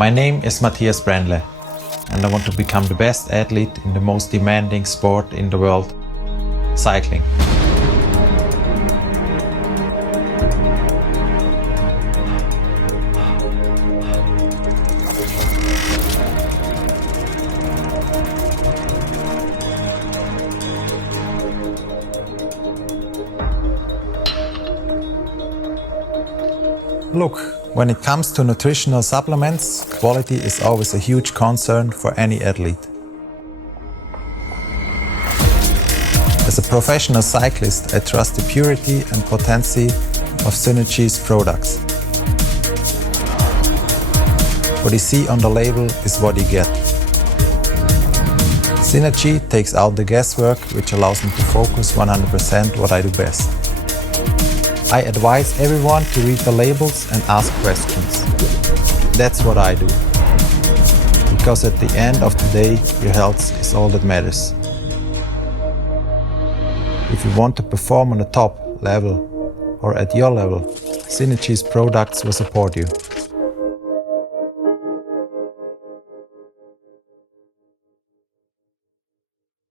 My name is Matthiasa Brändla, and I want to become the best athlete in the most demanding sport in the world, cycling. Look, when it comes to nutritional supplements, quality is always a huge concern for any athlete. As a professional cyclist, I trust the purity and potency of Synergy's products. What you see on the label is what you get. Synergy takes out the guesswork, which allows me to focus 100% what I do best. I advise everyone to read the labels and ask questions. That's what I do. Because at the end of the day, your health is all that matters. If you want to perform on the top level or at your level, Synergy's products will support you.